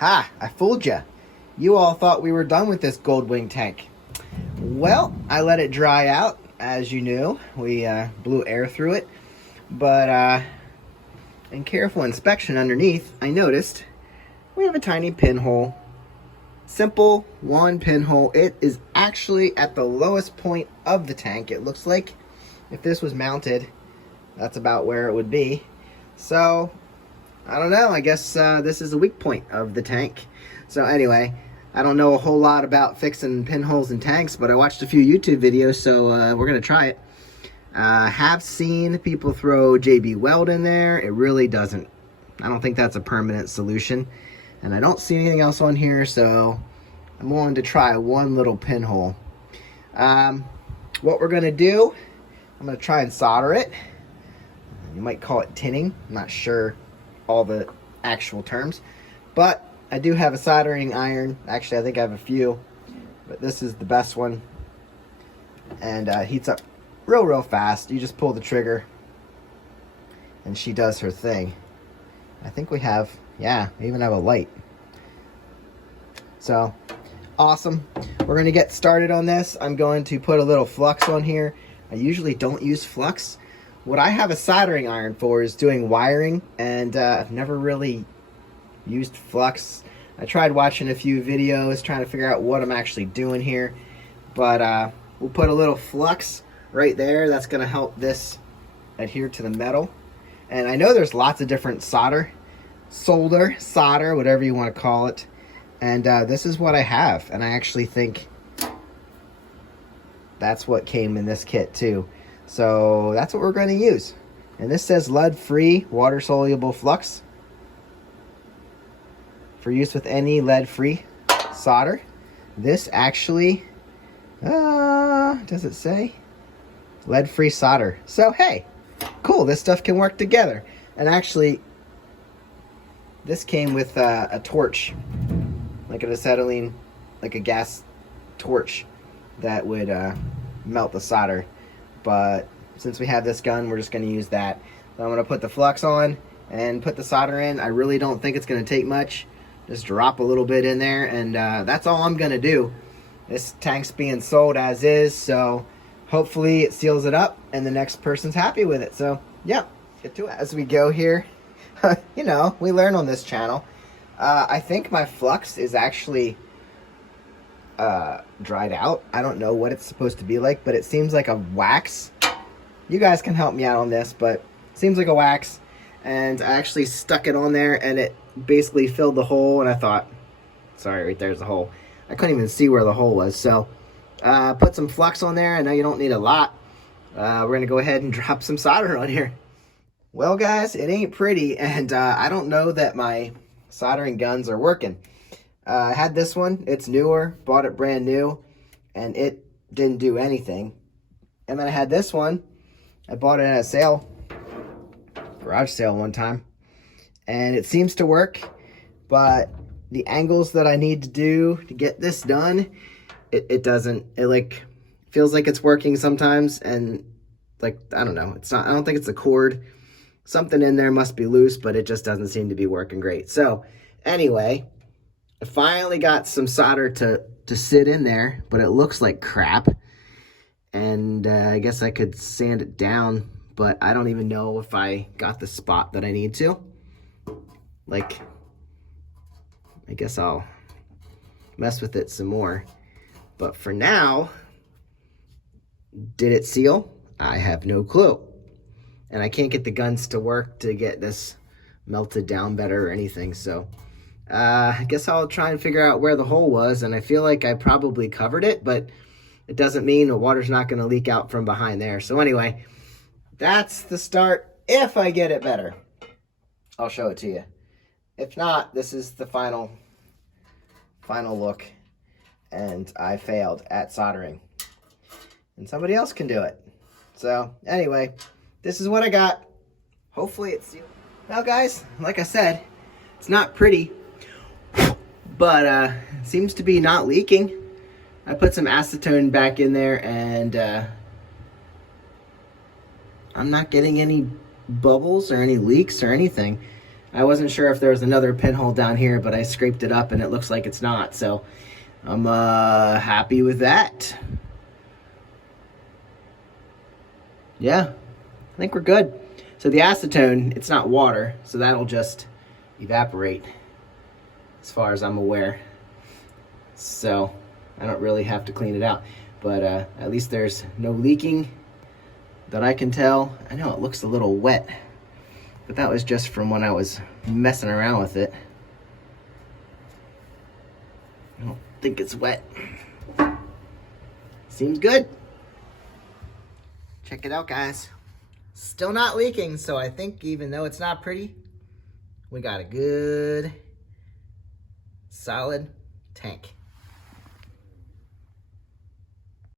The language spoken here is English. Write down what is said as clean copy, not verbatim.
Ha! I fooled you. You all thought we were done with this Goldwing tank. Well, I let it dry out, as you knew. We blew air through it. But in careful inspection underneath, I noticed we have a tiny pinhole. Simple one pinhole. It is actually at the lowest point of the tank. It looks like if this was mounted, that's about where it would be. So I don't know, I guess this is the weak point of the tank. So anyway, I don't know a whole lot about fixing pinholes in tanks, but I watched a few YouTube videos, so we're gonna try it. Have seen people throw JB Weld in there. It really doesn't, I don't think that's a permanent solution. And I don't see anything else on here, so I'm willing to try one little pinhole. What we're gonna do, I'm gonna try and solder it. You might call it tinning, I'm not sure all the actual terms, but I do have a soldering iron. Actually, I think I have a few, but this is the best one, and heats up real fast. You just pull the trigger and she does her thing. I think we have, yeah, we even have a light. So awesome. We're gonna get started on this. I'm going to put a little flux on here. I usually don't use flux. What I have a soldering iron for is doing wiring, and I've never really used flux. I tried watching a few videos trying to figure out what I'm actually doing here, but we'll put a little flux right there. That's going to help this adhere to the metal. And I know there's lots of different solder, whatever you want to call it, and this is what I have, and I actually think that's what came in this kit too. So that's what we're going to use. And this says lead-free, water-soluble flux for use with any lead-free solder. This actually, does it say? Lead-free solder. So hey, cool, this stuff can work together. And actually, this came with a torch, like an acetylene, like a gas torch that would melt the solder. But since we have this gun, we're just going to use that. So I'm going to put the flux on and put the solder in. I really don't think it's going to take much. Just drop a little bit in there, and that's all I'm going to do. This tank's being sold as is, so hopefully it seals it up and the next person's happy with it. So yeah, get to it. As we go here, you know, we learn on this channel. I think my flux is actually dried out. I don't know what it's supposed to be like, but it seems like a wax. You guys can help me out on this, but it seems like a wax. And I actually stuck it on there, and it basically filled the hole. And I thought, sorry, right there's the hole. I couldn't even see where the hole was. So put some flux on there. I know you don't need a lot. We're gonna go ahead and drop some solder on here. Well guys, it ain't pretty, and I don't know that my soldering guns are working. I had this one, it's newer, bought it brand new, and it didn't do anything. And then I had this one, I bought it at a sale, garage sale one time, and it seems to work, but the angles that I need to do to get this done, it doesn't. It like feels like it's working sometimes, and like, I don't know, it's not, I don't think it's the cord. Something in there must be loose, but it just doesn't seem to be working great. So anyway, I finally got some solder to sit in there, but it looks like crap. And I guess I could sand it down, but I don't even know if I got the spot that I need to. Like, I guess I'll mess with it some more. But for now, did it seal? I have no clue. And I can't get the guns to work to get this melted down better or anything, so I guess I'll try and figure out where the hole was, and I feel like I probably covered it, but it doesn't mean the water's not going to leak out from behind there. So anyway, that's the start. If I get it better, I'll show it to you. If not, this is the final look, and I failed at soldering. And somebody else can do it. So anyway, this is what I got. Hopefully it's sealed. Now guys, like I said, it's not pretty, but it seems to be not leaking. I put some acetone back in there, and I'm not getting any bubbles or any leaks or anything. I wasn't sure if there was another pinhole down here, but I scraped it up and it looks like it's not. So I'm happy with that. Yeah, I think we're good. So the acetone, it's not water, so that'll just evaporate as far as I'm aware. So I don't really have to clean it out. But at least there's no leaking that I can tell. I know it looks a little wet, but that was just from when I was messing around with it. I don't think it's wet. Seems good. Check it out, guys. Still not leaking, so I think even though it's not pretty, we got a good, solid tank.